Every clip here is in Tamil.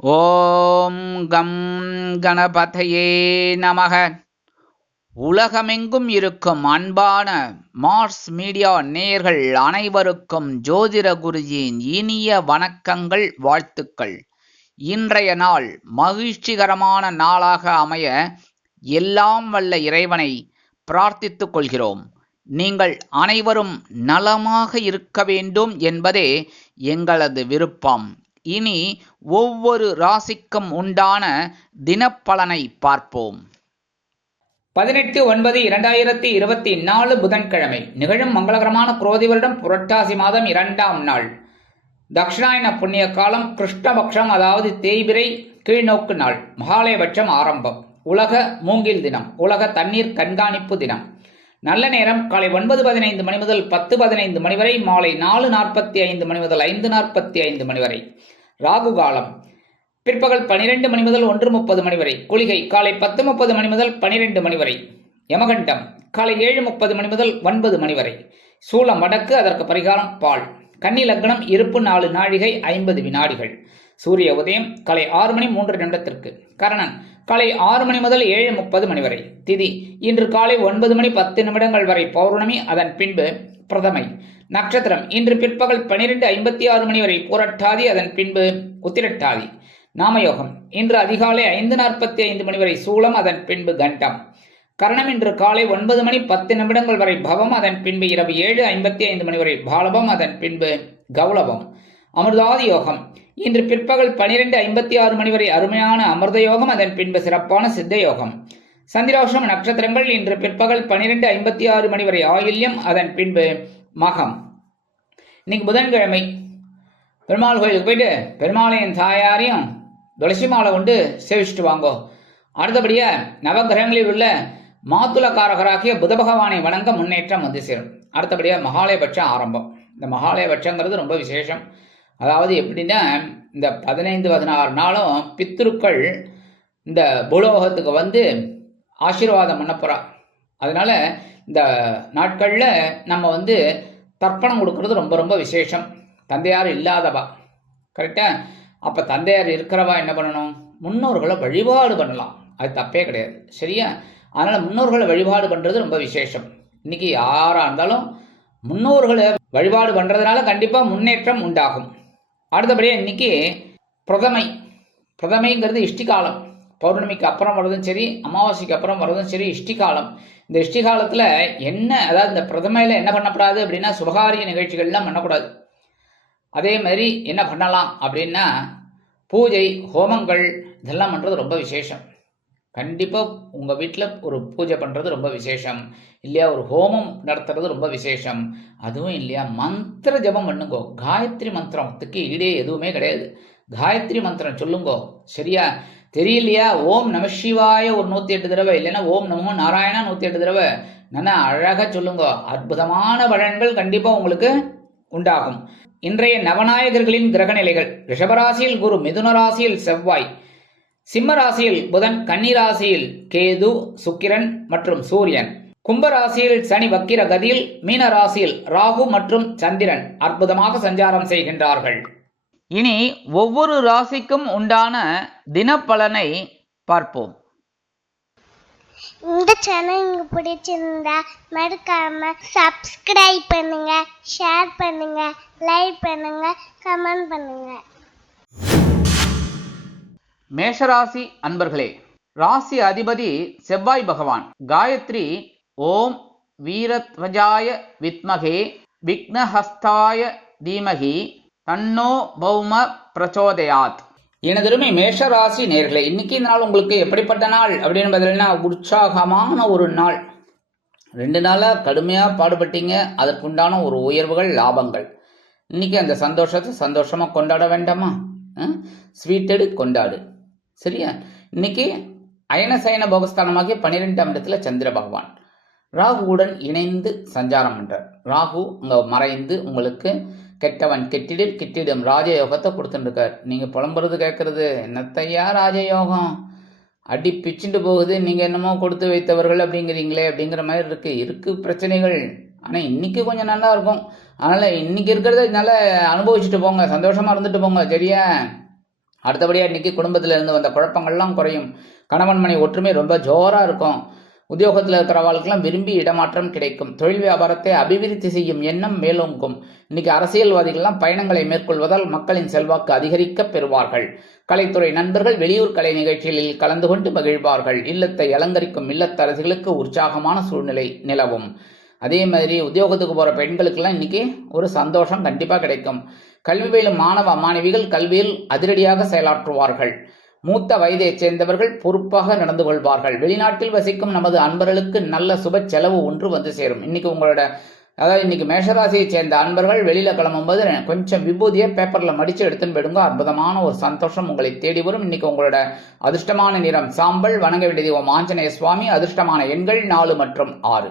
ஓம் கம் கணபதையே நமக. உலகமெங்கும் இருக்கும் அன்பான மார்ஸ் மீடியா நேயர்கள் அனைவருக்கும் ஜோதிட குருஜியின் இனிய வணக்கங்கள், வாழ்த்துக்கள். இன்றைய நாள் மகிழ்ச்சிகரமான நாளாக அமைய எல்லாம் வல்ல இறைவனை பிரார்த்தித்துக் கொள்கிறோம். நீங்கள் அனைவரும் நலமாக இருக்க வேண்டும் என்பதே எங்களது விருப்பம். இனி ஒவ்வொரு ராசிக்கும் உண்டான தினப்பலனை பார்ப்போம். 18/9/2024 புதன்கிழமை நிகழும் மங்களகரமான குரோதி வருடம் புரட்டாசி மாதம் 2ஆம் நாள். தக்ஷிணாயன புண்ணிய காலம் கிருஷ்ணபக்ஷம், அதாவது தேய்பிரை கீழ்நோக்கு நாள். மகாலயபட்சம் ஆரம்பம். உலக மூங்கில் தினம், உலக தண்ணீர் கண்காணிப்பு தினம். நல்ல நேரம் காலை 9:15 மணி முதல் 10:15 மணி வரை, மாலை 4:45 மணி முதல் 5:45 மணி வரை. ராகு காலம் பிற்பகல் 12 மணி முதல் 1:30 மணி வரை. குளிகை காலை 10:30 மணி முதல் 12 மணி வரை. யமகண்டம் காலை 7:30 மணி முதல் 9 மணி வரை. சூலம் வடக்கு, அதற்கு பரிகாரம் பால். கன்னி லக்னம், இருப்பு 4 நாழிகை 50 வினாடிகள். சூரிய உதயம் காலை 6 மணி 3 நிமிடத்திற்கு. கரணன் காலை 6 மணி முதல் 7:30 மணி வரை. திதி இன்று காலை 9 மணி 10 நிமிடங்கள் வரை பௌர்ணமி, அதன் பின்பு பிரதமை. நட்சத்திரம் இன்று பிற்பகல் 12:56 மணி வரை பூரட்டாதி, அதன் பின்பு உத்திரட்டாதி. நாமயோகம் இன்று அதிகாலை 5:45 மணி வரை சூலம், அதன் பின்பு கண்டம். கரணம் இன்று காலை 9 மணி 10 நிமிடங்கள் வரை பவம், அதன் பின்பு இரவு 7:55 மணி வரை பாலபம், அதன் பின்பு கௌலபம். அமிர்தாதி யோகம் இன்று பிற்பகல் 12:56 மணி வரை அருமையான அமிர்த யோகம், அதன் பின்பு சிறப்பான சித்த யோகம். சந்திராஷ்டம நட்சத்திரங்கள் இன்று பிற்பகல் 12:56 மணி வரை ஆயில்யம், அதன் பின்பு மகம். இன்னைக்கு புதன்கிழமை. பெருமாள் கோயிலுக்கு போயிட்டு பெருமாளையும் தாயாரையும் துளசி மாலை கொண்டு சேவிச்சுட்டு வாங்கோ. அடுத்தபடியா நவகிரகங்களில் உள்ள மாத்துளக்காரகராகிய புத பகவானை வணங்க முன்னேற்றம் வந்து சேரும். அடுத்தபடியா மகாலயபட்சம் ஆரம்பம். இந்த மகாலயபட்சங்கிறது ரொம்ப விசேஷம். அதாவது எப்படின்னா, இந்த 15-16 நாளும் பித்ருக்கள் இந்த பூலோகத்துக்கு வந்து ஆசீர்வாதம் பண்ண போறா. அதனால இந்த நாட்களில் நம்ம வந்து தர்ப்பணம் கொடுக்கறது ரொம்ப ரொம்ப விசேஷம். தந்தையார் இல்லாதவா, கரெக்டா? அப்போ தந்தையார் இருக்கிறவா என்ன பண்ணணும்? முன்னோர்களை வழிபாடு பண்ணலாம், அது தப்பே கிடையாது, சரியா? அதனால் முன்னோர்களை வழிபாடு பண்ணுறது ரொம்ப விசேஷம். இன்னைக்கு யாராக இருந்தாலும் முன்னோர்களை வழிபாடு பண்ணுறதுனால கண்டிப்பாக முன்னேற்றம் உண்டாகும். அடுத்தபடியாக இன்னைக்கு பிரதமைங்கிறது இஷ்டிகாலம். பௌர்ணமிக்கு அப்புறம் வர்றதும் சரி, அமாவாசைக்கு அப்புறம் வர்றதும் சரி, இஷ்டிகாலம். இந்த இஷ்டிகாலத்தில் என்ன, அதாவது இந்த பிரதமையில் என்ன பண்ணக்கூடாது அப்படின்னா, சுபகாரிய நிகழ்ச்சிகள்லாம் பண்ணக்கூடாது. அதே மாதிரி என்ன பண்ணலாம் அப்படின்னா, பூஜை ஹோமங்கள் இதெல்லாம் பண்ணுறது ரொம்ப விசேஷம். கண்டிப்பாக உங்கள் வீட்டில் ஒரு பூஜை பண்ணுறது ரொம்ப விசேஷம், இல்லையா? ஒரு ஹோமம் நடத்துறது ரொம்ப விசேஷம். அதுவும் இல்லையா, மந்திர ஜபம் பண்ணுங்கோ. காயத்ரி மந்திரத்துக்கு ஈடே எதுவுமே கிடையாது. காயத்ரி மந்திரம் சொல்லுங்கோ, சரியா? தெரியலையா, ஓம் நம சிவாய ஒரு 108 தடவை, இல்லைன்னா ஓம் நமோ நாராயணா 108 தடவை நல்லா அழகாக சொல்லுங்கோ. அற்புதமான பலன்கள் கண்டிப்பாக உங்களுக்கு உண்டாகும். இன்றைய நவநாயகர்களின் கிரக நிலைகள்: ரிஷபராசியில் குரு, மிதுன ராசியில் செவ்வாய், சிம்ம ராசியில் புதன், கன்னி ராசியில் கேது, சுக்கிரன் மற்றும் சூரியன், கும்பராசியில் சனி வக்கிர கதியில், மீன ராசியில் ராகு மற்றும் சந்திரன் அற்புதமாக சஞ்சாரம் செய்கின்றார்கள். இனி ஒவ்வொரு ராசிக்கும் உண்டான தினப்பலனை பார்ப்போம். இந்த சேனல் உங்களுக்கு பிடிச்சிருந்தா மறக்காம சப்ஸ்கிரைப் பண்ணுங்க, ஷேர் பண்ணுங்க, லைக் பண்ணுங்க, கமெண்ட் பண்ணுங்க. மேஷராசி அன்பர்களே, ராசி அதிபதி செவ்வாய் பகவான். காயத்ரி ஓம் வீரத்வஜாய வித்மகே விக்னஹஸ்தாய தீமகி தன்னோ பௌம பிரச்சோதயாத். எனதருமை மேஷராசி நேர்களே, இன்னைக்கு நாள் உங்களுக்கு எப்படிப்பட்ட நாள் அப்படின்னு பதில்னா, உற்சாகமான ஒரு நாள். 2 நாளாக கடுமையாக பாடுபட்டீங்க, அதற்குண்டான ஒரு உயர்வுகள், லாபங்கள். இன்னைக்கு அந்த சந்தோஷத்தை சந்தோஷமாக கொண்டாட வேண்டாமா? ஸ்வீட்டடு கொண்டாடு, சரியா? இன்னைக்கு அயனசயன போகஸ்தானமாகிய 12ஆம் இடத்துல சந்திர பகவான் ராகுவுடன் இணைந்து சஞ்சாரம் பண்றார். ராகு அங்கே மறைந்து உங்களுக்கு கெட்டவன் கெட்டிடில் கிட்டிடும் ராஜயோகத்தை கொடுத்துட்டுருக்கார். நீங்கள் புலம்புறது கேட்கறது, என்னத்தையா ராஜயோகம், அடி பிச்சுட்டு போகுது, நீங்கள் என்னமோ கொடுத்து வைத்தவர்கள் அப்படிங்கிறீங்களே அப்படிங்கிற மாதிரி இருக்கு பிரச்சனைகள். ஆனால் இன்னைக்கு கொஞ்சம் நல்லா இருக்கும். அதனால் இன்னைக்கு இருக்கிறத நல்லா அனுபவிச்சுட்டு போங்க, சந்தோஷமாக இருந்துட்டு போங்க, சரியா? அடுத்தபடியாக இன்னைக்கு குடும்பத்தில் இருந்து வந்த குழப்பங்கள்லாம் குறையும். கணவன் மனை ஒற்றுமை ரொம்ப ஜோராக இருக்கும். உத்தியோகத்தில் இருக்கிறவர்களுக்கெல்லாம் விரும்பி இடமாற்றம் கிடைக்கும். தொழில் வியாபாரத்தை அபிவிருத்தி செய்யும் எண்ணம் மேலோங்கும். இன்னைக்கு அரசியல்வாதிகள்லாம் பயணங்களை மேற்கொள்வதால் மக்களின் செல்வாக்கு அதிகரிக்க பெறுவார்கள். கலைத்துறை நண்பர்கள் வெளியூர் கலை நிகழ்ச்சிகளில் கலந்து கொண்டு மகிழ்வார்கள். இல்லத்தை அலங்கரிக்கும் இல்லத்தரசிகளுக்கு உற்சாகமான சூழ்நிலை நிலவும். அதே மாதிரி உத்தியோகத்துக்கு போகிற பெண்களுக்கெல்லாம் இன்னைக்கு ஒரு சந்தோஷம் கண்டிப்பாக கிடைக்கும். கல்வி பயிலும் மாணவ மாணவிகள் கல்வியில் அதிரடியாக செயலாற்றுவார்கள். மூத்த வயதைச் சேர்ந்தவர்கள் பொறுப்பாக நடந்து கொள்வார்கள். வெளிநாட்டில் வசிக்கும் நமது அன்பர்களுக்கு நல்ல சுப செலவு ஒன்று வந்து சேரும். இன்னைக்கு உங்களோட இன்னைக்கு மேஷராசியை சேர்ந்த அன்பர்கள் வெளியில கிளம்பும்போது கொஞ்சம் விபூதியை பேப்பர்ல மடிச்சு எடுத்துன்னு போயிடுங்க. அற்புதமான ஒரு சந்தோஷம் உங்களை தேடி வரும். இன்னைக்கு உங்களோட அதிர்ஷ்டமான நிறம் சாம்பல். வணங்க வேண்டிய தெய்வம் ஆஞ்சநேய சுவாமி. அதிர்ஷ்டமான எண்கள் 4 மற்றும் 6.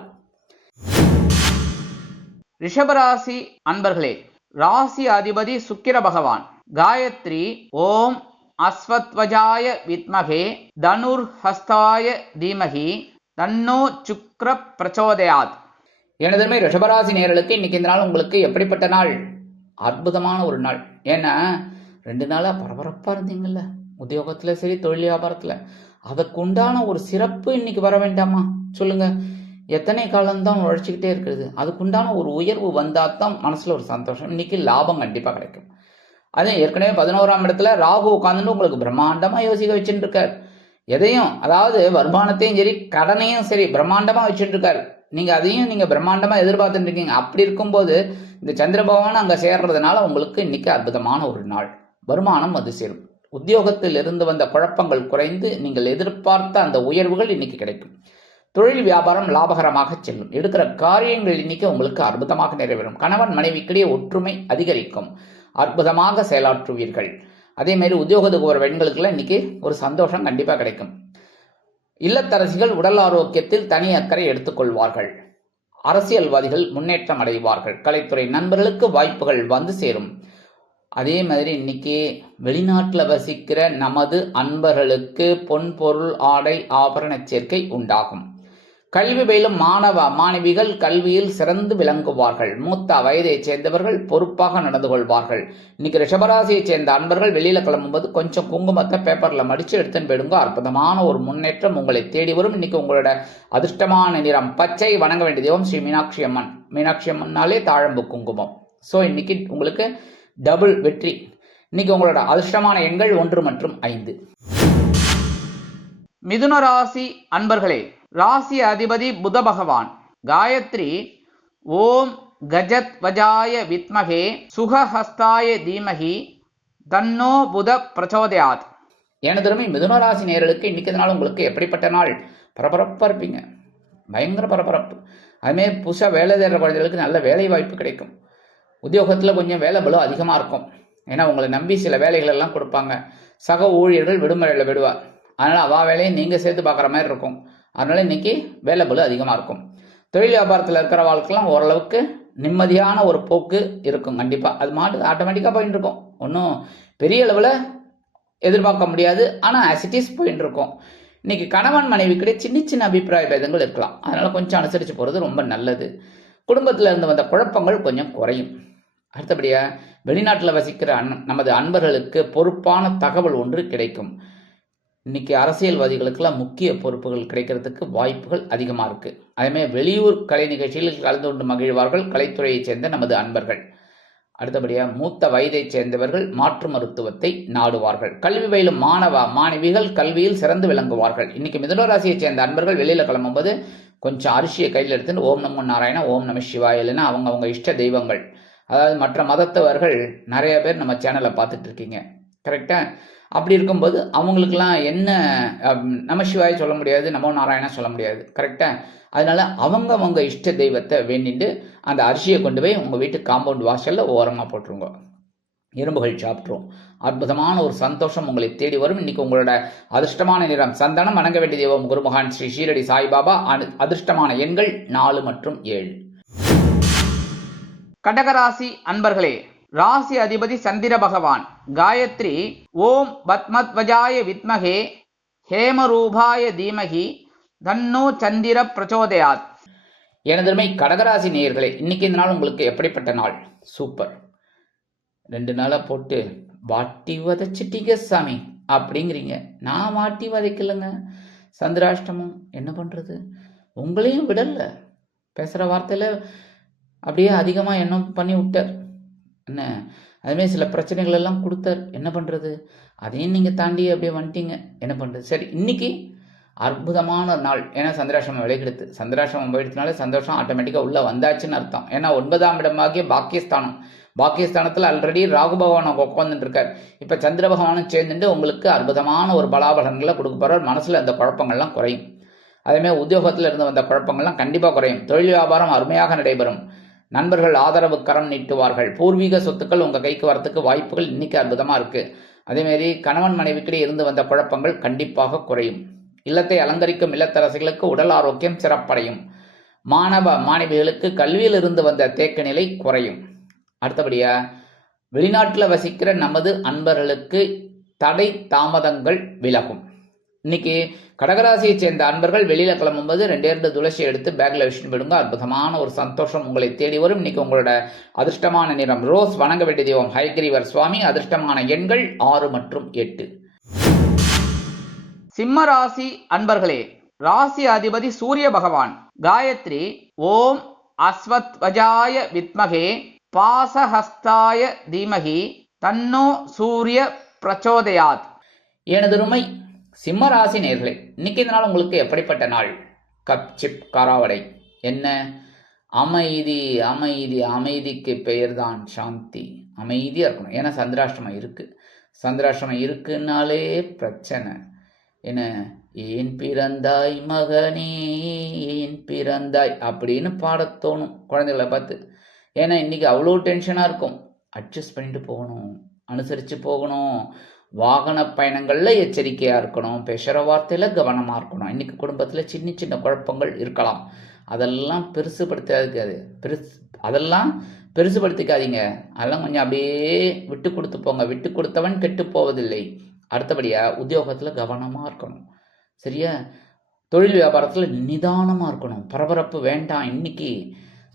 ரிஷபராசி அன்பர்களே, ராசி அதிபதி சுக்கிர பகவான். காயத்ரி ஓம் அஸ்வத்வஜாய வித்மகே தனுர் ஹஸ்தாய தீமகி தன்னோ சுக்ர பிரச்சோதயாத். எனதுமே ரிஷபராசி நேயர்களுக்கு இன்னைக்கு இந்த நாள் உங்களுக்கு எப்படிப்பட்ட நாள்? அற்புதமான ஒரு நாள். ஏன்னா 2 நாளா பரபரப்பா இருந்தீங்கல்ல, உத்தியோகத்துல சரி தொழில் வியாபாரத்துல, அதுக்குண்டான ஒரு சிறப்பு இன்னைக்கு வர வேண்டாமா சொல்லுங்க? எத்தனை காலம்தான் உழைச்சிக்கிட்டே இருக்கிறது? அதுக்குண்டான ஒரு உயர்வு வந்தாதான் மனசுல ஒரு சந்தோஷம். இன்னைக்கு லாபம் கண்டிப்பா கிடைக்கும். அது ஏற்கனவே 11ஆம் இடத்துல ராகு உட்காந்துட்டு உங்களுக்கு பிரம்மாண்டமா யோசிக்க வச்சுட்டு இருக்காரு. எதையும், அதாவது வருமானத்தையும் சரி கடனையும் சரி பிரம்மாண்டமா வச்சுட்டு இருக்காரு. நீங்க அதையும் நீங்க பிரம்மாண்டமா எதிர்பார்த்துட்டு இருக்கீங்க. அப்படி இருக்கும்போது இந்த சந்திர பகவான் அங்க சேர்றதுனால உங்களுக்கு இன்னைக்கு அற்புதமான ஒரு நாள். வருமானம் வந்து சேரும். உத்தியோகத்தில் இருந்து வந்த குழப்பங்கள் குறைந்து நீங்கள் எதிர்பார்த்த அந்த உயர்வுகள் இன்னைக்கு கிடைக்கும். தொழில் வியாபாரம் லாபகரமாக செல்லும். எடுக்கிற காரியங்கள் இன்னைக்கு உங்களுக்கு அற்புதமாக நிறைவேறும். கணவன் மனைவிக்கிடையே ஒற்றுமை அதிகரிக்கும். அற்புதமாக செயலாற்றுவீர்கள். அதே மாதிரி உத்தியோகத்துக்கு ஒரு பெண்களுக்குலாம் இன்னைக்கு ஒரு சந்தோஷம் கண்டிப்பா கிடைக்கும். இல்லத்தரசிகள் உடல் ஆரோக்கியத்தில் தனி அக்கறை எடுத்துக்கொள்வார்கள். அரசியல்வாதிகள் முன்னேற்றம் அடைவார்கள். கலைத்துறை நண்பர்களுக்கு வாய்ப்புகள் வந்து சேரும். அதே மாதிரி இன்னைக்கு வெளிநாட்டில் வசிக்கிற நமது அன்பர்களுக்கு பொன் பொருள் ஆடை ஆபரண சேர்க்கை உண்டாகும். கல்வி பயிலும் மாணவ மாணவிகள் கல்வியில் சிறந்து விளங்குவார்கள். மூத்த வயதைச் சேர்ந்தவர்கள் பொறுப்பாக நடந்து கொள்வார்கள். இன்னைக்கு ரிஷபராசியைச் சேர்ந்த அன்பர்கள் வெளியில கிளம்பும்போது கொஞ்சம் குங்குமத்தை பேப்பர்ல மடிச்சு எடுத்துன்னு போயிடுங்க. அற்புதமான ஒரு முன்னேற்றம் உங்களை தேடி வரும். இன்னைக்கு உங்களோட அதிர்ஷ்டமான நிறம் பச்சை. வணங்க வேண்டிய தெய்வம் ஸ்ரீ மீனாட்சி அம்மன். மீனாட்சி அம்மன்னாலே தாழம்பு குங்குமம். ஸோ இன்னைக்கு உங்களுக்கு டபுள் வெற்றி. இன்னைக்கு உங்களோட அதிர்ஷ்டமான எண்கள் 1 மற்றும் 5. மிதுன ராசி அன்பர்களே, ராசி அதிபதி புத பகவான். காயத்ரி ஓம் கஜத் வஜாய வித்மகே சுகஹஸ்தாய தீமகி தன்னோ புத பிரச்சோதயாத். எனதுமே மிதுன ராசி நேயர்களுக்கு இன்னைக்கு நாள் உங்களுக்கு எப்படிப்பட்ட நாள்? பரபரப்பாக இருப்பீங்க. பயங்கர பரபரப்பு. அதுமாரி புதுசாக வேலை தேடுற குழந்தைகளுக்கு நல்ல வேலை வாய்ப்பு கிடைக்கும். உத்தியோகத்தில் கொஞ்சம் வேலை பளு அதிகமாக இருக்கும். ஏன்னா உங்களை நம்பி சில வேலைகள் எல்லாம் கொடுப்பாங்க. சக ஊழியர்கள் விடுமுறையில் விடுவார். அதனால் அவா வேலையை நீங்கள் சேர்த்து பார்க்குற மாதிரி இருக்கும். அதனால் இன்னைக்கு வேலை பளு அதிகமாக இருக்கும். தொழில் வியாபாரத்தில் இருக்கிற வாழ்க்கைலாம் ஓரளவுக்கு நிம்மதியான ஒரு போக்கு இருக்கும். கண்டிப்பாக அது மாட்டு ஆட்டோமேட்டிக்காக போயிட்டு இருக்கும். ஒன்றும் பெரிய அளவில் எதிர்பார்க்க முடியாது. ஆனால் ஆசிட்டிஸ் போயிட்டு இருக்கும். இன்னைக்கு கணவன் மனைவிக்கிடையே சின்ன சின்ன அபிப்பிராய பேதங்கள் இருக்கலாம். அதனால் கொஞ்சம் அனுசரித்து போகிறது ரொம்ப நல்லது. குடும்பத்தில் இருந்து வந்த குழப்பங்கள் கொஞ்சம் குறையும். அடுத்தபடியாக வெளிநாட்டில் வசிக்கிற நமது அன்பர்களுக்கு பொறுப்பான தகவல் ஒன்று கிடைக்கும். இன்னைக்கு அரசியல்வாதிகளுக்கெல்லாம் முக்கிய பொறுப்புகள் கிடைக்கிறதுக்கு வாய்ப்புகள் அதிகமாக இருக்கு. அதேமாதிரி வெளியூர் கலை நிகழ்ச்சிகளில் கலந்து கொண்டு மகிழ்வார்கள் கலைத்துறையைச் சேர்ந்த நமது அன்பர்கள். அடுத்தபடியாக மூத்த வயதைச் சேர்ந்தவர்கள் மாற்று மருத்துவத்தை நாடுவார்கள். கல்வி பயிலும் மாணவ மாணவிகள் கல்வியில் சிறந்து விளங்குவார்கள். இன்னைக்கு மிதுன ராசியைச் சேர்ந்த அன்பர்கள் வெளியில கிளம்பும்போது கொஞ்சம் அரிசியை கையில் எடுத்துன்னு ஓம் நமோ நாராயண ஓம் நம சிவாய இல்லைன்னா அவங்க இஷ்ட தெய்வங்கள், அதாவது மற்ற மதத்தவர்கள் நிறைய பேர் நம்ம சேனலை பார்த்துட்டு இருக்கீங்க. கரெக்டா? அப்படி இருக்கும்போது அவங்களுக்கெல்லாம் என்ன நம சிவாய சொல்ல முடியாது, நமோ நாராயணா சொல்ல முடியாது. கரெக்டா? அதனால அவங்க இஷ்ட தெய்வத்தை வேண்டிட்டு அந்த அரிசியை கொண்டு போய் உங்கள் வீட்டு காம்பவுண்ட் வாசல்ல ஓரமாக போட்டுருங்க. எறும்புகள் சாப்பிட்ரும். அற்புதமான ஒரு சந்தோஷம் உங்களை தேடி வரும். இன்னைக்கு உங்களோட அதிர்ஷ்டமான நிறம் சந்தனம். வணங்க வேண்டிய தெய்வம் குருமகான் ஸ்ரீ ஷீரடி சாய்பாபா. அதிர்ஷ்டமான எண்கள் 4 மற்றும் 7. கடகராசி அன்பர்களே, ராசி அதிபதி சந்திர பகவான். காயத்ரி ஓம் பத்மத்வஜாய வித்மகே ஹேமரூபாய தீமகி தன்னோ சந்திர பிரச்சோதயாத். எனதருமை கடகராசி நேயர்களே, இன்னைக்கு இந்த நாள் உங்களுக்கு எப்படிப்பட்ட நாள்? சூப்பர். 2 நாளாக போட்டு வாட்டி வதைச்சிட்டீங்க சாமி அப்படிங்கிறீங்க. நான் வாட்டி வதைக்கலைங்க. சந்திராஷ்டமம் என்ன பண்ணுறது, உங்களையும் விடல. பேசுகிற வார்த்தையில் அப்படியே அதிகமாக எண்ணம் பண்ணி விட்டார் என்ன. அதுமாரி சில பிரச்சனைகள் எல்லாம் கொடுத்தார். என்ன பண்ணுறது, அதையும் நீங்கள் தாண்டி அப்படியே வந்துட்டீங்க. என்ன பண்ணுறது. சரி, இன்னைக்கு அற்புதமான நாள். ஏன்னா சந்திராஷ்டமம் விலகிடுது. சந்திராஷ்டமம் போயிடுச்சுனாலே சந்தோஷம் ஆட்டோமேட்டிக்காக உள்ளே வந்தாச்சுன்னு அர்த்தம். ஏன்னா 9ஆம் இடமாகிய பாக்கியஸ்தானம், பாக்கியஸ்தானத்தில் ஆல்ரெடி ராகு பகவான் உட்காந்துட்டு இருக்கார். இப்போ சந்திர பகவானும் சேர்ந்துட்டு உங்களுக்கு அற்புதமான ஒரு பலாபலன்களை கொடுக்க போகிறார். மனசில் அந்த குழப்பங்கள்லாம் குறையும். அதேமாதிரி உத்தியோகத்தில் இருந்து வந்த குழப்பங்கள்லாம் கண்டிப்பாக குறையும். தொழில் வியாபாரம் அருமையாக நடைபெறும். நண்பர்கள் ஆதரவு கரம் நீட்டுவார்கள். பூர்வீக சொத்துக்கள் உங்கள் கைக்கு வரத்துக்கு வாய்ப்புகள் இன்னைக்கு அற்புதமாக இருக்குது. அதேமாரி கணவன் மனைவிக்கிடையே இருந்து வந்த குழப்பங்கள் கண்டிப்பாக குறையும். இல்லத்தை அலங்கரிக்கும் இல்லத்தரசிகளுக்கு உடல் ஆரோக்கியம் சிறப்படையும். மாணவ மாணவிகளுக்கு கல்வியில் இருந்து வந்த தேக்க நிலை குறையும். அடுத்தபடியா வெளிநாட்டில் வசிக்கிற நமது அன்பர்களுக்கு தடை தாமதங்கள் விலகும். இன்னைக்கு கடகராசியை சேர்ந்த அன்பர்கள் வெளியில கிளம்பும்போது 2 துளசி எடுத்து பேக்ல வச்சுட்டு போயிடுங்க. அற்புதமான ஒரு சந்தோஷம் உங்களை தேடி வரும். இன்னைக்கு உங்களோட அதிர்ஷ்டமான நிறம் ரோஸ். வணங்க வேண்டிய தெய்வம் ஹயக்ரீவர் சுவாமி. அதிர்ஷ்டமான எண்கள் 6 மற்றும் 8. சிம்ம ராசி அன்பர்களே, ராசி அதிபதி சூரிய பகவான். காயத்ரி ஓம் அஸ்வத்வஜாய வித்மகே பாசஹஸ்தாய தீமகி தன்னோ சூரிய பிரச்சோதயாத். எனதுருமை சிம்ம ராசி நேயர்களே, இன்னைக்கு இந்த நாள் உங்களுக்கு எப்படிப்பட்ட நாள்? கப் சிப் காராவடை. என்ன அமைதி அமைதி, அமைதிக்கு பெயர்தான் சாந்தி. அமைதியாக இருக்கணும். ஏன்னா சந்திராஷ்டமம் இருக்குது. சந்திராஷ்டமம் இருக்குன்னாலே பிரச்சனை. என்ன, ஏன் பிறந்தாய் மகனே ஏன் பிறந்தாய் அப்படின்னு பாடத் தோணும் குழந்தைகளை பார்த்து. ஏன்னா இன்றைக்கி அவ்வளோ டென்ஷனாக இருக்கும். அட்ஜஸ்ட் பண்ணிட்டு போகணும், அனுசரித்து போகணும். வாகன பயணங்களில் எச்சரிக்கையாக இருக்கணும். பேசுகிற வார்த்தையில் கவனமாக இருக்கணும். இன்றைக்கி குடும்பத்தில் சின்ன சின்ன குழப்பங்கள் இருக்கலாம். அதெல்லாம் அதெல்லாம் பெருசுபடுத்திக்காதீங்க. அதெல்லாம் கொஞ்சம் அப்படியே விட்டு கொடுத்து போங்க. விட்டு கொடுத்தவன் கெட்டு போவதில்லை. அடுத்தபடியாக உத்தியோகத்தில் கவனமாக இருக்கணும். சரியா? தொழில் வியாபாரத்தில் நிதானமாக இருக்கணும். பரபரப்பு வேண்டாம் இன்னைக்கு.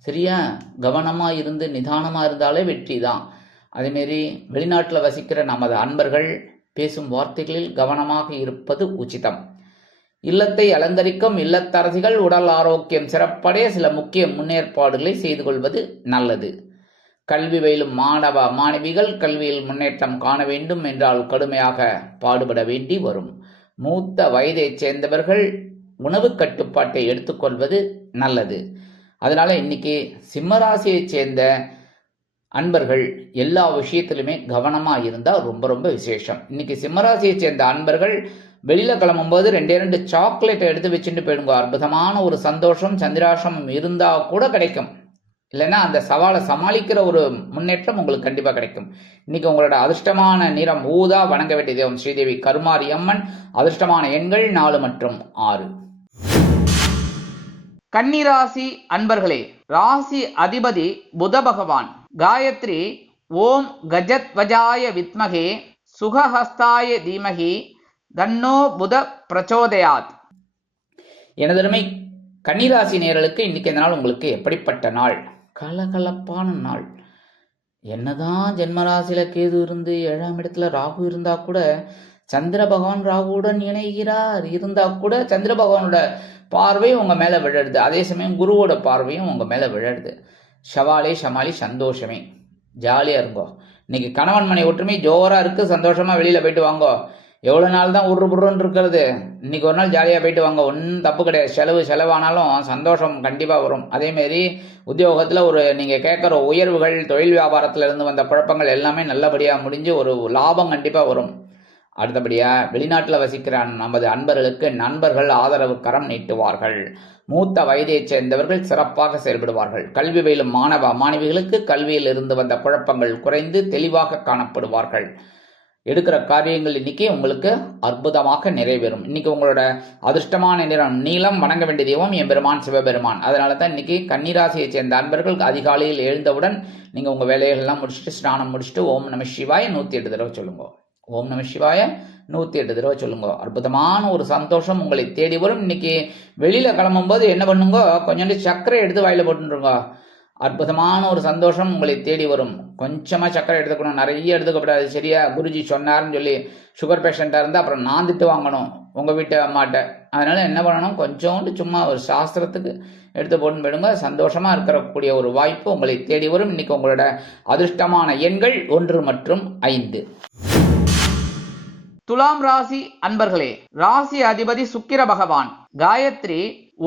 சரியா? கவனமாக இருந்து நிதானமாக இருந்தாலே வெற்றி தான். அதேமாரி வெளிநாட்டில் வசிக்கிற நமது அன்பர்கள் பேசும் வார்த்தைகளில் கவனமாக இருப்பது உச்சிதம். இல்லத்தை அலங்கரிக்கும் இல்லத்தரசிகள் உடல் ஆரோக்கியம் சிறப்படைய சில முக்கிய முன்னேற்பாடுகளை செய்து கொள்வது நல்லது. கல்வி பயிலும் மாணவ மாணவிகள் கல்வியில் முன்னேற்றம் காண வேண்டும் என்றால் கடுமையாக பாடுபட வேண்டி வரும். மூத்த வயதைச் சேர்ந்தவர்கள் உணவு கட்டுப்பாட்டை எடுத்துக்கொள்வது நல்லது. அதனால இன்னைக்கு சிம்மராசியைச் சேர்ந்த அன்பர்கள் எல்லா விஷயத்திலுமே கவனமாக இருந்தால் ரொம்ப ரொம்ப விசேஷம். இன்னைக்கு சிம்மராசியை சேர்ந்த அன்பர்கள் வெளியில் கிளம்பும்போது 2 சாக்லேட்டை எடுத்து வச்சுட்டு போயிடுங்க. அற்புதமான ஒரு சந்தோஷம் சந்திராசிரமம் இருந்தால் கூட கிடைக்கும். இல்லைன்னா அந்த சவாலை சமாளிக்கிற ஒரு முன்னேற்றம் உங்களுக்கு கண்டிப்பாக கிடைக்கும். இன்னைக்கு உங்களோட அதிர்ஷ்டமான நிறம் ஊதா. வணங்க வேண்டிய தெய்வம் ஸ்ரீதேவி கருமாரி அம்மன். அதிர்ஷ்டமான எண்கள் 4 மற்றும் 6. கன்னிராசி அன்பர்களே, ராசி அதிபதி புத பகவான். காயத்ரி ஓம் கஜத்வஜாய வித்மகே சுகஹஸ்தாய தீமகி தன்னோ புத பிரச்சோதயாத். எனதருமை கன்னிராசி நேயர்களுக்கு இன்னைக்கு இந்த நாள் உங்களுக்கு எப்படிப்பட்ட நாள்? கலகலப்பான நாள். என்னதான் ஜென்மராசியில் கேது இருந்து 7ஆம் இடத்துல ராகு இருந்தா கூட சந்திர பகவான் ராகுவுடன் இணைகிறார். இருந்தா கூட சந்திர பகவானோட பார்வையும் உங்க மேல விழருது. அதே சமயம் குருவோட பார்வையும் உங்க மேல விழருது. ஷவாலே ஷமாலி சந்தோஷமே. ஜாலியா இருங்கோ. இன்னைக்கு கணவன் மனை ஒற்றுமை ஜோரா இருக்கு. சந்தோஷமா வெளியில போயிட்டு வாங்கோ. எவ்வளோ நாள் தான் உருன்னு இருக்கிறது? இன்னைக்கு ஒரு நாள் ஜாலியாக போயிட்டு வாங்க. ஒன்றும் தப்பு கிடையாது. செலவானாலும் சந்தோஷம் கண்டிப்பாக வரும். அதேமாரி உத்தியோகத்தில் நீங்கள் கேட்குற உயர்வுகள், தொழில் வியாபாரத்தில் இருந்து வந்த குழப்பங்கள் எல்லாமே நல்லபடியாக முடிஞ்சு ஒரு லாபம் கண்டிப்பாக வரும். அடுத்தபடியாக வெளிநாட்டில் வசிக்கிற நமது அன்பர்களுக்கு நண்பர்கள் ஆதரவு கரம் நீட்டுவார்கள். மூத்த வயதைச் சேர்ந்தவர்கள் சிறப்பாக செயல்படுவார்கள். கல்வி பயிலும் மாணவ மாணவிகளுக்கு கல்வியில் இருந்து வந்த குழப்பங்கள் குறைந்து தெளிவாக காணப்படுவார்கள். எடுக்கிற காரியங்கள் இன்னைக்கு உங்களுக்கு அற்புதமாக நிறைவேறும். இன்னைக்கு உங்களோட அதிர்ஷ்டமான நிறம் நீலம். வணங்க வேண்டிய தெய்வம் எம்பெருமான் சிவபெருமான். அதனால தான் இன்னைக்கு கன்னிராசியை சேர்ந்த அன்பர்கள் அதிகாலையில் எழுந்தவுடன் நீங்கள் உங்கள் வேலைகள்லாம் முடிச்சுட்டு ஸ்நானம் முடிச்சுட்டு ஓம் நம சிவாய 108 தடவை சொல்லுங்க. ஓம் நம சிவாய 108 தடவை சொல்லுங்க. அற்புதமான ஒரு சந்தோஷம் உங்களை தேடி வரும். இன்னைக்கு வெளியில கிளம்பும்போது என்ன பண்ணுங்க, கொஞ்சோண்டு சர்க்கரை எடுத்து வாயில போட்டுருங்க. அற்புதமான ஒரு சந்தோஷம் உங்களை தேடி வரும். கொஞ்சமாக சர்க்கரை எடுத்துக்கணும், நிறைய எடுத்துக்கப்படாது. சரியா? குருஜி சொன்னார்னு சொல்லி சுகர் பேஷண்ட்டாக இருந்தால் அப்புறம் நான் திட்டு வாங்கணும் உங்கள் வீட்டு அம்மாட்ட. அதனால் என்ன பண்ணணும், கொஞ்சோண்டு சும்மா ஒரு சாஸ்திரத்துக்கு எடுத்து போட்டு போயிடுங்க. சந்தோஷமாக இருக்கக்கூடிய ஒரு வாய்ப்பு உங்களை தேடி வரும். இன்னைக்கு உங்களோட அதிர்ஷ்டமான எண்கள் 1 மற்றும் 5. துலாம் ராசி அன்பர்களே, ராசி அதிபதி சுக்கிர பகவான். காயத்ரி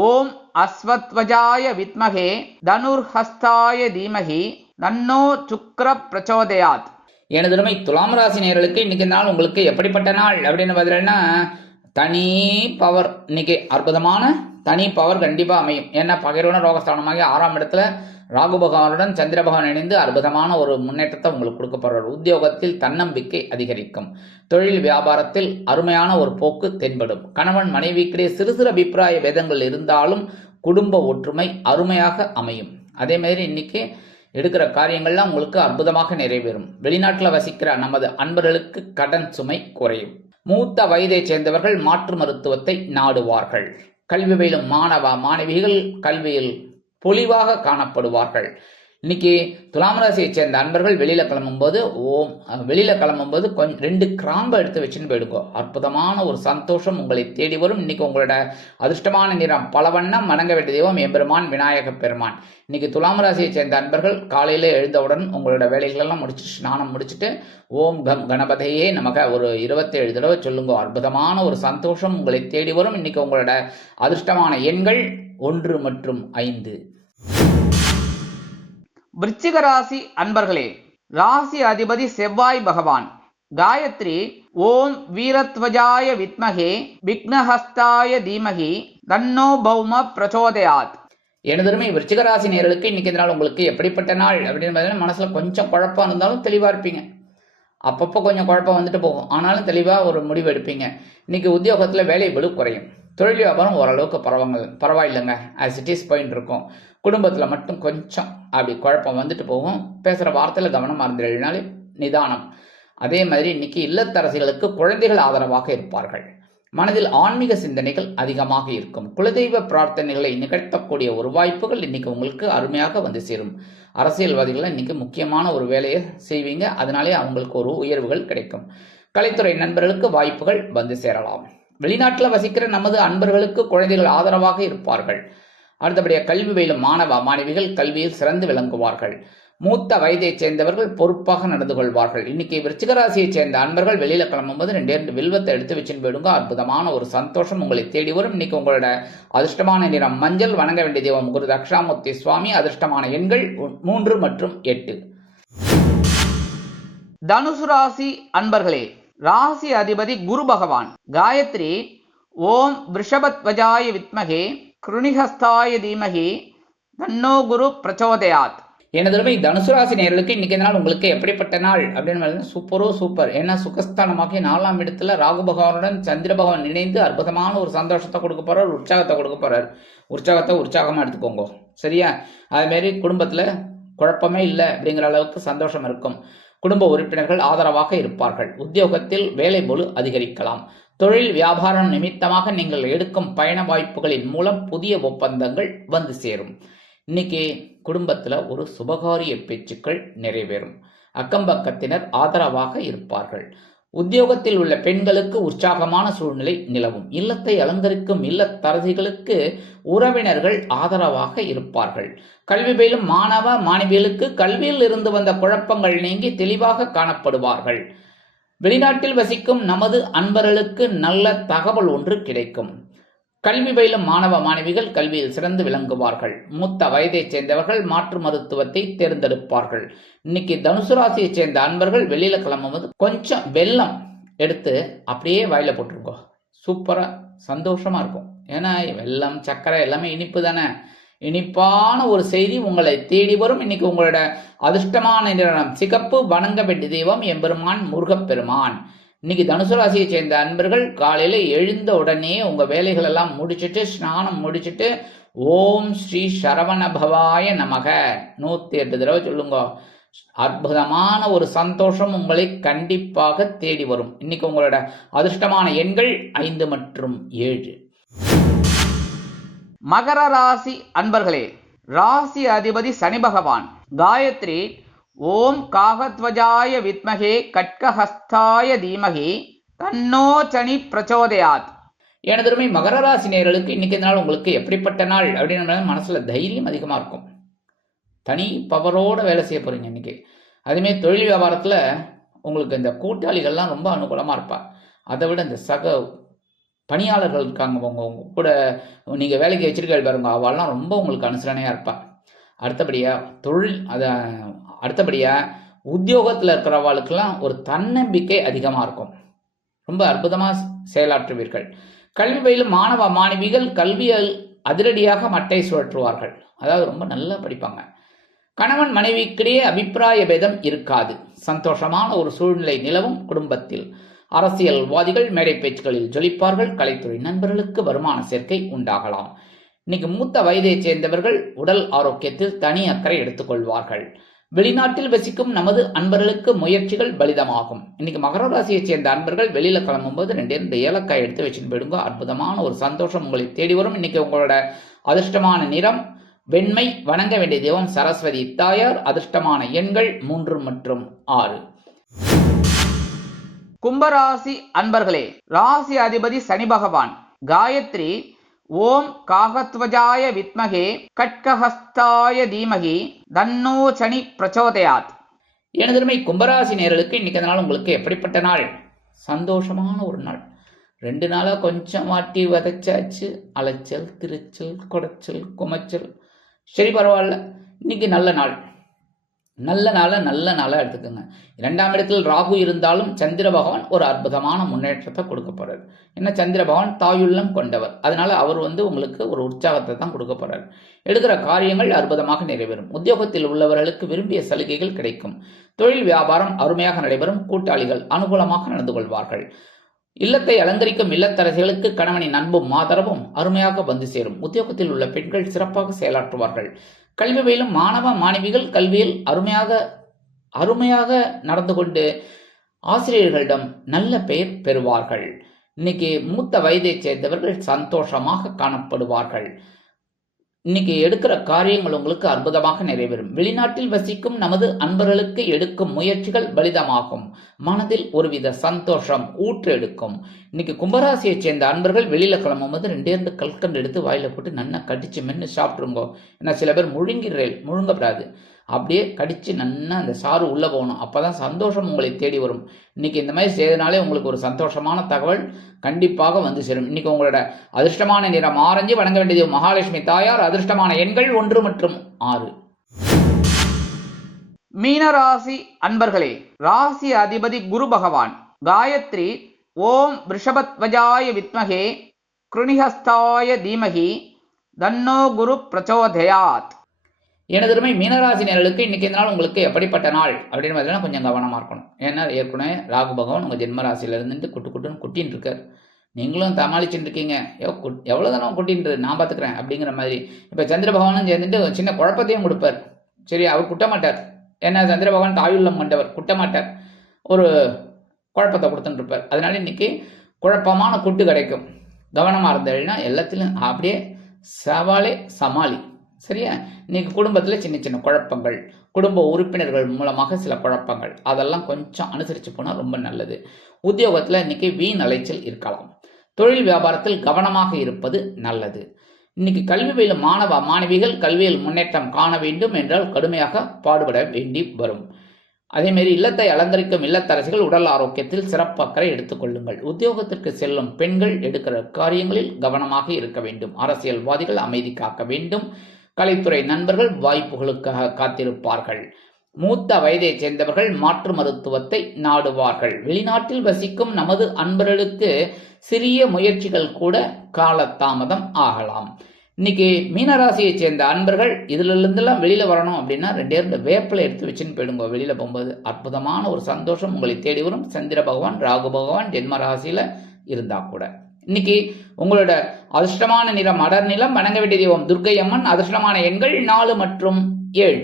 ஓம் அஸ்வத்வஜாய வித்மகே தனுர்ஹஸ்தாய தீமகி தன்னோ சுக்ர பிரச்சோதயாத். எனதுமை துலாம் ராசி நேயர்களுக்கு இன்னைக்கு நாள் உங்களுக்கு எப்படிப்பட்ட நாள் அப்படின்னு பார்த்தீங்கன்னா, தனி பவர். இன்னைக்கு அற்புதமான தனி பவர் கண்டிப்பாக அமையும். ஏன்னா பகைரோன ரோகஸ்தானமாகி 6ஆம் இடத்துல ராகு பகவானுடன் சந்திர பகவான் இணைந்து அற்புதமான ஒரு முன்னேற்றத்தை உங்களுக்கு கொடுக்க போறார். உத்தியோகத்தில் தன்னம்பிக்கை அதிகரிக்கும். தொழில் வியாபாரத்தில் அருமையான ஒரு போக்கு தென்படும். கணவன் மனைவிக்கிடையே சிறு சிறு அபிப்பிராய பேதங்கள் இருந்தாலும் குடும்ப ஒற்றுமை அருமையாக அமையும். அதே மாதிரி இன்னைக்கு எடுக்கிற காரியங்கள்லாம் உங்களுக்கு அற்புதமாக நிறைவேறும். வெளிநாட்டில் வசிக்கிற நமது அன்பர்களுக்கு கடன் சுமை குறையும். மூத்த வயதை சேர்ந்தவர்கள் மாற்று மருத்துவத்தை நாடுவார்கள். கல்வி பயிலும் மாணவ மாணவிகள் கல்வியில் பொலிவாக காணப்படுவார்கள். இன்னைக்கு துலாம் ராசியை சேர்ந்த அன்பர்கள் வெளியில கிளம்பும்போது கொஞ்சம் 2 கிராம்பை எடுத்து வச்சுன்னு போயிடுங்க. அற்புதமான ஒரு சந்தோஷம் உங்களை தேடி வரும். இன்னைக்கு உங்களோட அதிர்ஷ்டமான நிறம் பலவண்ணம். வணங்க வேண்டிய தெய்வம் எம்பெருமான் விநாயக பெருமான். இன்னைக்கு துலாம் ராசியை சேர்ந்த அன்பர்கள் காலையில எழுந்தவுடன் உங்களோட வேலைகளெல்லாம் முடிச்சுட்டு ஸ்நானம் முடிச்சுட்டு ஓம் கம் கணபதியே நமக ஒரு 27 தடவை சொல்லுங்க. அற்புதமான ஒரு சந்தோஷம் உங்களை தேடி வரும். இன்னைக்கு உங்களோட அதிர்ஷ்டமான எண்கள் 1 மற்றும் 5. விருச்சிக ராசி அன்பர்களே, ராசி அதிபதி செவ்வாய் பகவான். காயத்ரி ஓம் வீரத்வஜாய வித்மகே விக்னஹஸ்தாய தீமகி தன்னோ பௌம பிரச்சோதயாத். எனதுமே விருச்சிக ராசி நேயர்களுக்கு இன்னைக்கு நாள் உங்களுக்கு எப்படிப்பட்ட நாள் அப்படின்னு பார்த்தீங்கன்னா, மனசுல கொஞ்சம் குழப்பம் இருந்தாலும் தெளிவா இருப்பீங்க. அப்பப்போ கொஞ்சம் குழப்பம் வந்துட்டு போகும், ஆனாலும் தெளிவா ஒரு முடிவு எடுப்பீங்க. இன்னைக்கு உத்தியோகத்துல வேலை பளு குறையும். தொழில் வியாபாரம் ஓரளவுக்கு பரவாயில்லைங்க, ஆஸ் இட் இஸ் போயிட்டு இருக்கும். குடும்பத்தில் மட்டும் கொஞ்சம் அப்படி குழப்பம் வந்துட்டு போகும். பேசுகிற வார்த்தையில் கவனமாக இருந்தீங்கனாலே நிதானம். அதே மாதிரி இன்னைக்கு இல்லத்தரசிகளுக்கு குழந்தைகள் ஆதரவாக இருப்பார்கள். மனதில் ஆன்மீக சிந்தனைகள் அதிகமாக இருக்கும். குலதெய்வ பிரார்த்தனைகளை நிகழ்த்தக்கூடிய ஒரு வாய்ப்புகள் இன்னைக்கு உங்களுக்கு அருமையாக வந்து சேரும். அரசியல்வாதிகள் இன்னைக்கு முக்கியமான ஒரு வேலையை செய்வீங்க, அதனாலே அவங்களுக்கு ஒரு உயர்வுகள் கிடைக்கும். கலைத்துறை நண்பர்களுக்கு வாய்ப்புகள் வந்து சேரலாம். வெளிநாட்டில் வசிக்கிற நமது அன்பர்களுக்கு குழந்தைகள் ஆதரவாக இருப்பார்கள். அடுத்தபடியாக கல்வி பயிலும் மாணவ மாணவிகள் கல்வியில் சிறந்து விளங்குவார்கள். மூத்த வயதை சேர்ந்தவர்கள் பொறுப்பாக நடந்து கொள்வார்கள். இன்னைக்கு விருச்சிக ராசியை சேர்ந்த அன்பர்கள் வெளியில கிளம்பும்போது 2 வில்வத்தை எடுத்து வச்சுன்னு போயிடுங்க. அற்புதமான ஒரு சந்தோஷம் உங்களை தேடி வரும். இன்னைக்கு உங்களோட அதிர்ஷ்டமான நிறம் மஞ்சள். வணங்க வேண்டிய தெய்வம் குரு தட்சிணாமூர்த்தி சுவாமி. அதிர்ஷ்டமான எண்கள் 3 மற்றும் 8. தனுசு ராசி அன்பர்களே, ராசி அதிபதி குரு பகவான். காயத்ரி ஓம் விஷபத்வஜாய வித்மகே கிருணிஹஸ்தாய தீமகி தன்னோ குரு பிரச்சோதயாத். எனது தனுசு ராசி நேயர்களுக்கு இன்னைக்கு நாள் உங்களுக்கு எப்படிப்பட்ட நாள் அப்படின்னு சூப்பர். ஏன்னா சுகஸ்தானமாக்கி 4ஆம் இடத்துல ராகு பகவானுடன் சந்திர பகவான் இணைந்து அற்புதமான ஒரு சந்தோஷத்தை கொடுக்க போறார், உற்சாகத்தை கொடுக்க போறார். உற்சாகமா எடுத்துக்கோங்க, சரியா? அது மாதிரி குடும்பத்துல குழப்பமே இல்லை அப்படிங்கிற அளவுக்கு சந்தோஷம் இருக்கும். குடும்ப உறுப்பினர்கள் ஆதரவாக இருப்பார்கள். உத்தியோகத்தில் வேலை பளு அதிகரிக்கலாம். தொழில் வியாபாரம் நிமித்தமாக நீங்கள் எடுக்கும் பயண வாய்ப்புகளின் மூலம் புதிய ஒப்பந்தங்கள் வந்து சேரும். இன்னைக்கு குடும்பத்தில் ஒரு சுபகாரிய பேச்சுக்கள் நிறைவேறும். அக்கம்பக்கத்தினர் ஆதரவாக இருப்பார்கள். உத்தியோகத்தில் உள்ள பெண்களுக்கு உற்சாகமான சூழ்நிலை நிலவும். இல்லத்தை அலங்கரிக்கும் இல்லத்தரசிகளுக்கு உறவினர்கள் ஆதரவாக இருப்பார்கள். கல்வி பயிலும் மாணவ மாணவிகளுக்கு கல்வியில் இருந்து வந்த குழப்பங்கள் நீங்கி தெளிவாக காணப்படுவார்கள். வெளிநாட்டில் வசிக்கும் நமது அன்பர்களுக்கு நல்ல தகவல் ஒன்று கிடைக்கும். கல்வி பயிலும் மாணவ மாணவிகள் கல்வியில் சிறந்து விளங்குவார்கள். மூத்த வயதை சேர்ந்தவர்கள் மாற்று மருத்துவத்தை தேர்ந்தெடுப்பார்கள். இன்னைக்கு தனுசு ராசியை சேர்ந்த அன்பர்கள் வெளியில கிளம்பும்போது கொஞ்சம் வெல்லம் எடுத்து அப்படியே வாயில போட்டுருக்கோம். சூப்பரா சந்தோஷமா இருக்கும். ஏன்னா வெல்லம் சர்க்கரை எல்லாமே இனிப்பு தானே. இனிப்பான ஒரு செய்தி உங்களை தேடி வரும். இன்னைக்கு உங்களோட அதிர்ஷ்டமான நிறம் சிகப்பு. வணங்க வேண்டிய தெய்வம் எம்பெருமான் முருகப்பெருமான். இன்னைக்கு தனுசு ராசியை சேர்ந்த அன்பர்கள் காலையில எழுந்த உடனே உங்க வேலைகள் எல்லாம் முடிச்சுட்டு ஸ்நானம் முடிச்சுட்டு ஓம் ஸ்ரீ சரவண பவாய நமக 108 தடவை சொல்லுங்க. அற்புதமான ஒரு சந்தோஷம் உங்களை கண்டிப்பாக தேடி வரும். இன்னைக்கு உங்களோட அதிர்ஷ்டமான எண்கள் 5 மற்றும் 7. மகர ராசி அன்பர்களே, ராசி அதிபதி சனி பகவான். காயத்ரி ஓம் காகத்வஜாய வித்மகே கட்கஹஸ்தாய தீமகி தன்னோ சனி பிரச்சோதயாத். எனதருமை மகர ராசி நேயர்களுக்கு இன்னைக்கு நாள் உங்களுக்கு எப்படிப்பட்ட நாள் அப்படின்னு மனசுல தைரியம் அதிகமாக இருக்கும். தனி பவரோட வேலை செய்ய போறீங்க இன்னைக்கு. அதுமாரி தொழில் வியாபாரத்தில் உங்களுக்கு இந்த கூட்டாளிகள்லாம் ரொம்ப அனுகூலமாக இருப்பா. அதை விட இந்த சக பணியாளர்கள் இருக்காங்க உங்க கூட நீங்கள் வேலைக்கு வச்சிருக்கீங்க பாருங்க, அவெல்லாம் ரொம்ப உங்களுக்கு அனுசரணையாக இருப்பா. அடுத்தபடியாக உத்தியோகத்தில் இருக்கிறவாளுக்கெல்லாம் ஒரு தன்னம்பிக்கை அதிகமாக இருக்கும். ரொம்ப அற்புதமாக செயலாற்றுவீர்கள். கல்வி பயிலும் மாணவ மாணவிகள் கல்வியில் அதிரடியாக மட்டை சுழற்றுவார்கள். அதாவது ரொம்ப நல்லா படிப்பாங்க. கணவன் மனைவிக்கிடையே அபிப்பிராய பேதம் இருக்காது. சந்தோஷமான ஒரு சூழ்நிலை நிலவும் குடும்பத்தில். அரசியல்வாதிகள் மேடை பேச்சுகளில் ஜொலிப்பார்கள். கலைத்துறை நண்பர்களுக்கு வருமான சேர்க்கை உண்டாகலாம். இன்னைக்கு மூத்த வயதைச் சேர்ந்தவர்கள் உடல் ஆரோக்கியத்தில் தனி அக்கறை எடுத்துக்கொள்வார்கள். வெளிநாட்டில் வசிக்கும் நமது அன்பர்களுக்கு முயற்சிகள் பலிதமாகும். இன்னைக்கு மகர ராசியைச் சேர்ந்த அன்பர்கள் வெளியில கிளம்பும்போது 2 ஏலக்காய் எடுத்து வச்சுட்டு போயிடுங்க. அற்புதமான ஒரு சந்தோஷம் உங்களை தேடி வரும். இன்னைக்கு உங்களோட அதிர்ஷ்டமான நிறம் வெண்மை. வணங்க வேண்டிய தெய்வம் சரஸ்வதி தாயார். அதிர்ஷ்டமான எண்கள் 3 மற்றும் 6. கும்பராசி அன்பர்களே, ராசி அதிபதி சனி பகவான். காயத்ரி ஓம் காகத்வஜாய வித்மகே கட்கஹஸ்தாய தீமகி தன்னோ சனி பிரச்சோதயாத். எனதருமை கும்பராசி நேயர்களுக்கு இன்னைக்கு நாள் உங்களுக்கு எப்படிப்பட்ட நாள்? சந்தோஷமான ஒரு நாள். 2 நாளாக கொஞ்சம் மாட்டி வதச்சாச்சு. அலைச்சல், திருச்சல், குடைச்சல், குமைச்சல். சரி, பரவாயில்ல. இன்னைக்கு நல்ல நாள். நல்ல நாளாக எடுத்துக்கோங்க. 2ஆம் இடத்தில் ராகு இருந்தாலும் சந்திர பகவான் ஒரு அற்புதமான முன்னேற்றத்தை கொடுக்க போறார். ஏன்னா சந்திர பகவான் தாயுள்ளம் கொண்டவர். அதனால அவர் உங்களுக்கு ஒரு உற்சாகத்தை தான் கொடுக்க போறார். எடுக்கிற காரியங்கள் அற்புதமாக நிறைவேறும். உத்தியோகத்தில் உள்ளவர்களுக்கு விரும்பிய சலுகைகள் கிடைக்கும். தொழில் வியாபாரம் அருமையாக நடைபெறும். கூட்டாளிகள் அனுகூலமாக நடந்து கொள்வார்கள். இல்லத்தை அலங்கரிக்கும் இல்லத்தரசிகளுக்கு கணவனின் அன்பும் ஆதரவும் அருமையாக வந்து சேரும். உத்தியோகத்தில் உள்ள பெண்கள் சிறப்பாக செயலாற்றுவார்கள். கல்வி பயிலும் மாணவ மாணவிகள் கல்வியில் அருமையாக நடந்து கொண்டு ஆசிரியர்களிடம் நல்ல பெயர் பெறுவார்கள். இன்னைக்கு மூத்த வயதைச் சேர்ந்தவர்கள் சந்தோஷமாக காணப்படுவார்கள். இன்னைக்கு எடுக்கிற காரியங்கள் உங்களுக்கு அற்புதமாக நிறைவேறும். வெளிநாட்டில் வசிக்கும் நமது அன்பர்களுக்கு எடுக்கும் முயற்சிகள் பலிதமாகும். மனதில் ஒருவித சந்தோஷம் ஊற்றெடுக்கும். இன்னைக்கு கும்பராசியை சேர்ந்த அன்பர்கள் வெளியில கிளம்பும்போது 2 கல்கண்டு எடுத்து வாயில போட்டு நல்லா கடிச்சு மென்று சாப்பிட்ருங்கோ. ஏன்னா சில பேர் முழுங்கப்படாது. அப்படியே கடிச்சு நல்லா அந்த சாறு உள்ள போகணும். அப்பதான் சந்தோஷம் உங்களை தேடி வரும். இன்னைக்கு இந்த மாதிரி செய்தனாலே உங்களுக்கு ஒரு சந்தோஷமான தகவல் கண்டிப்பாக வந்து சேரும். இன்னைக்கு உங்களோட அதிர்ஷ்டமான நிறம் ஆரஞ்சு. வணங்க வேண்டியது மகாலட்சுமி தாயார். அதிர்ஷ்டமான எண்கள் 1 மற்றும் 6. மீனராசி அன்பர்களே, ராசி அதிபதி குரு பகவான். காயத்ரி ஓம் ரிஷபத்வஜாய வித்மகே கிருணிஹஸ்தாய தீமகி தன்னோ குரு பிரச்சோதயாத். எனதருமை மீனராசி நேயர்களுக்கு இன்னைக்கு இந்த நாள் உங்களுக்கு எப்படிப்பட்ட நாள் அப்படின்னு பார்த்தீங்கன்னா கொஞ்சம் கவனமாக இருக்கணும். ஏன்னா ஏற்கனவே ராகு பகவான் உங்கள் ஜென்மராசியில் இருந்துட்டு குட்டுன்னு குட்டின்னு இருக்கார். நீங்களும் சமாளிச்சுட்டு இருக்கீங்க. எவ்வளோ தானே குட்டின்றது, நான் பார்த்துக்கிறேன் அப்படிங்கிற மாதிரி. இப்போ சந்திர பகவானும் சேர்ந்துட்டு சின்ன குழப்பத்தையும் கொடுப்பார். சரி, அவர் குட்ட மாட்டார். ஏன்னா சந்திர பகவான் தாயுள்ளம் கொண்டவர், குட்ட மாட்டார். ஒரு குழப்பத்தை கொடுத்துட்டு இருப்பார். அதனால இன்னைக்கு குழப்பமான குட்டு கிடைக்கும். கவனமாக இருந்ததுன்னா எல்லாத்திலும் அப்படியே சமாளி. சரியா? இன்னைக்கு குடும்பத்தில் சின்ன குழப்பங்கள், குடும்ப உறுப்பினர்கள் மூலமாக சில குழப்பங்கள், அதெல்லாம் கொஞ்சம் அனுசரித்து போனால் ரொம்ப நல்லது. உத்தியோகத்தில் இன்னைக்கு வீண் அலைச்சல் இருக்கலாம். தொழில் வியாபாரத்தில் கவனமாக இருப்பது நல்லது. இன்னைக்கு கல்வி பயிலும் மாணவ மாணவிகள் கல்வியில் முன்னேற்றம் காண வேண்டும் என்றால் கடுமையாக பாடுபட வேண்டி வரும். அதேமாரி இல்லத்தை அலங்கரிக்கும் இல்லத்தரசிகள் உடல் ஆரோக்கியத்தில் சிறப்பு அக்கறை எடுத்துக்கொள்ளுங்கள். உத்தியோகத்திற்கு செல்லும் பெண்கள் எடுக்கிற காரியங்களில் கவனமாக இருக்க வேண்டும். அரசியல்வாதிகள் அமைதி காக்க வேண்டும். கலைத்துறை நண்பர்கள் வாய்ப்புகளுக்காக காத்திருப்பார்கள். மூத்த வயதைச் சேர்ந்தவர்கள் மாற்று மருத்துவத்தை நாடுவார்கள். வெளிநாட்டில் வசிக்கும் நமது அன்பர்களுக்கு சிறிய முயற்சிகள் கூட காலதாமதம் ஆகலாம். இன்னைக்கு மீனராசியைச் சேர்ந்த அன்பர்கள் இதிலிருந்தெல்லாம் வெளியில வரணும் அப்படின்னா 2 வேப்பிலை எடுத்து வச்சுன்னு போயிடுங்க. வெளியில போகும்போது அற்புதமான ஒரு சந்தோஷம் உங்களை தேடி வரும். சந்திர பகவான் ராகு பகவான் ஜென்ம ராசியில இருந்தா கூட இன்னைக்கு உங்களோட அதிர்ஷ்டமான நிறம் அடர் நிலம். வணங்க வேண்டிய தெய்வம் துர்க்கை அம்மன். அதிர்ஷ்டமான எண்கள் 4 மற்றும் 7.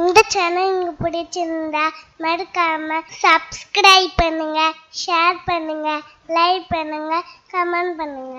இந்த சேனல் உங்களுக்கு பிடிச்சிருந்தா மறக்காம சப்ஸ்கிரைப் பண்ணுங்க, ஷேர் பண்ணுங்க, லைக் பண்ணுங்க, கமெண்ட் பண்ணுங்க.